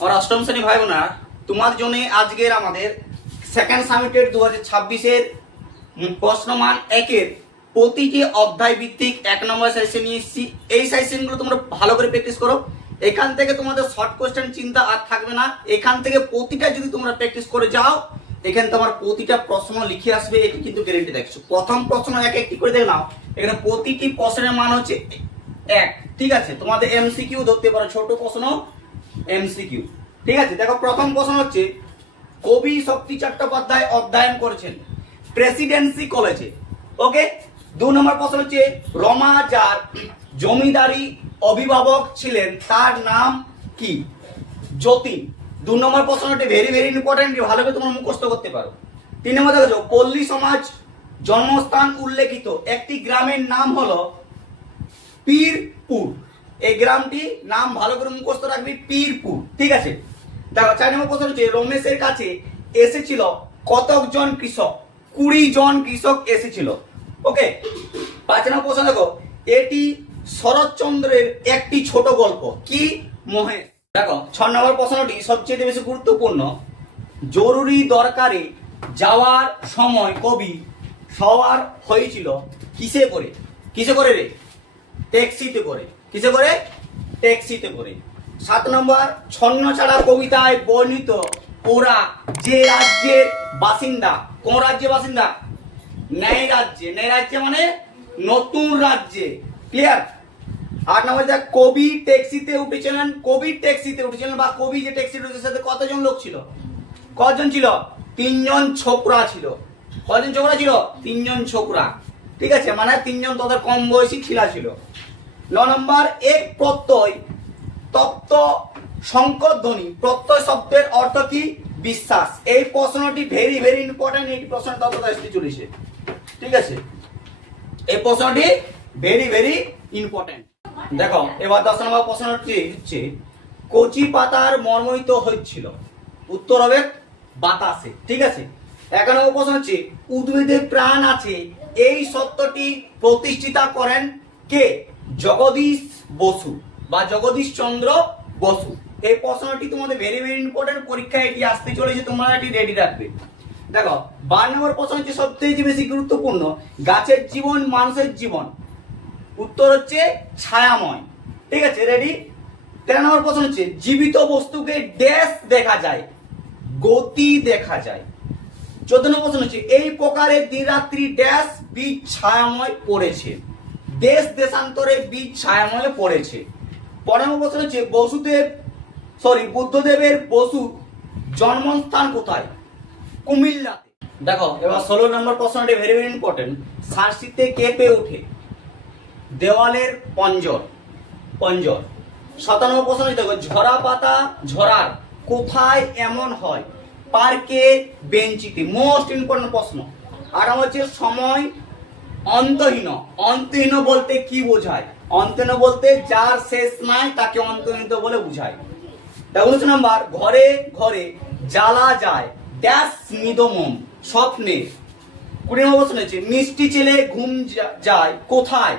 और अष्टम श्रेणी भाई बोना तुम्हार जोने आजकेर आमादेर सेकेंड सामिटेड 2026 प्रश्नमान एकेर প্রতিটি অধ্যায় ভিত্তিক এক নম্বর সেশন নিয়ে এসেছি। এই সেশনগুলো তোমরা ভালো করে প্র্যাকটিস করো। এখান থেকে তোমাদের শর্ট কোশ্চেন চিন্তা আর থাকবে না। এখান থেকে প্রতিটা যদি তোমরা প্র্যাকটিস করে যাও, এখানে তোমার প্রতিটা প্রশ্ন লিখে আসবে, এটি কিন্তু গ্যারান্টি দেখছো। প্রথম প্রশ্ন এক একটি করে দেখে নাও। এখানে প্রতিটি প্রশ্নের মান হচ্ছে 1, ঠিক আছে। তোমাদের এমসিকিউ ধরতে পারো, ছোট প্রশ্ন এমসিকিউ, ঠিক আছে। দেখো প্রথম প্রশ্ন হচ্ছে, কবি শক্তি চট্টোপাধ্যায় অধ্যয়ন করেছেন প্রেসিডেন্সি কলেজে। ওকে। 2 নম্বর প্রশ্ন হচ্ছে, রমা যার জমিদারি অভিভাবক ছিলেন তার নাম কি? যতীন। 2 নম্বর প্রশ্নটি ভেরি ভেরি ইম্পর্টেন্ট, ভালো করে তোমরা মুখস্থ করতে পারো। 3 নম্বর দেখো, পল্লী সমাজ জন্মস্থান উল্লেখিত একটি গ্রামের নাম হলো পীরপুর। এই গ্রামটি নাম ভালো করে মুখস্থ রাখবি, পীরপুর, ঠিক আছে। দেখো 4 নম্বর প্রশ্ন হচ্ছে, রমেশের কাছে এসেছিল কতজন কৃষক? 20 জন কৃষক এসেছিল। ওকে। 5 নম্বর প্রশ্ন দেখো, এটি শরৎচন্দ্রের একটি ছোট গল্প, কি? মহেশ। দেখো 6 নম্বর প্রশ্নটি সবচেয়ে বেশি গুরুত্বপূর্ণ, জরুরি দরকারে যাওয়ার সময় কবি সওয়ার হয়েছিল কিসে করে? কিসে করে রে? ট্যাক্সিতে করে। কিসে করে? ট্যাক্সিতে করে। 7 নম্বর, ছন্ন ছাড়া কবিতায় বর্ণিত ওরা যে রাজ্যের বাসিন্দা, কোন রাজ্যের বাসিন্দা? ন্যায় রাজ্যে। ন্যায় রাজ্যে মানে নতুন রাজ্যে, ক্লিয়ার। 8 নম্বর, দেখ কবি ট্যাক্সিতে উঠেছিলেন, কবি ট্যাক্সিতে উঠেছিলেন বা কবি যে ট্যাক্সিতে উঠেছে সাথে কতজন লোক ছিল? কতজন ছিল? 3 জন ছোকরা ছিল। কতজন ছোকরা ছিল? 3 জন ছোকরা, ঠিক আছে। মানে 3 জন তাদের কম বয়সী ছিলা ছিল। 9 নম্বর, এক প্রত্যয় তপ্ত শঙ্করধ্বনি, প্রত্যয় শব্দের অর্থ কি? বিশ্বাস। এই প্রশ্নটি ভেরি ভেরি ইম্পর্টেন্ট, এই প্রশ্নটা তত আসতে চলেছে, ঠিক আছে। এই প্রশ্নটি ভেরি ভেরি ইম্পর্টেন্ট। দেখো এবার 10 নম্বর প্রশ্নটি হচ্ছে, কচি পাতার মর্মরিত হচ্ছিল, উত্তর হবে বাতাসে, ঠিক আছে। 11 নম্বর প্রশ্ন হচ্ছে, উদ্ভিদে প্রাণ আছে এই সত্যটি প্রতিষ্ঠিতা করেন কে? জগদীশ বসু বা জগদীশ চন্দ্র বসু। এই প্রশ্নটি তোমাদের ভেরি ভেরি ইম্পর্টেন্ট, পরীক্ষায় এটি আসতে চলেছে, তোমরা এটি রেডি রাখবে। দেখো 12 নম্বর প্রশ্ন হচ্ছে সবথেকে বেশি গুরুত্বপূর্ণ, গাছের জীবন মানুষের জীবন, উত্তর হচ্ছে ছায়াময়, ঠিক আছে, রেডি। 13 নম্বর প্রশ্ন হচ্ছে, জীবিত বস্তুকে ড্যাশ দেখা যায়? গতি দেখা যায়। 14 নম্বর প্রশ্ন হচ্ছে, এই প্রকারের দিনরাত্রি ড্যাশ বীজ ছায়াময় পড়েছে? দেশ দেশান্তরে বীজ ছায়াময় পড়েছে। 15 নম্বর প্রশ্ন হচ্ছে, বুদ্ধদেবের বসু জন্মস্থান কোথায়? কুমিল্লাতে। দেখো এবার 16 নম্বর প্রশ্নটি ভেরি ভেরি ইম্পর্টেন্ট, সার্সিতে কেঁপে ওঠে? দেওয়ালের পঞ্জর। 17 নম্বর প্রশ্ন দেখো, ঝরা পাতা ঝরার কোথায় এমন হয়? পার্কে, বেঞ্চিতে। মোস্ট ইম্পর্টেন্ট প্রশ্ন। 18 হচ্ছে, সময় অন্তহীন। অন্তহীন বলতে কি বোঝায়? অন্তহীন বলতে যার শেষ নাই তাকে অন্তহীন বলে বোঝায়। 19 নম্বর, ঘরে ঘরে জ্বালা যায় ড্যাশ নিদমম, স্বপ্নে। 20 নম্বর প্রশ্ন হচ্ছে, মিষ্টি ছেলে ঘুম যায় কোথায়?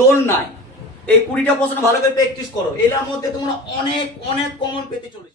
দোলনায়। এই 20টা প্রশ্ন ভালো করে প্র্যাকটিস করো, এর মধ্যে তোমরা অনেক অনেক কমন পেতে চলেছে।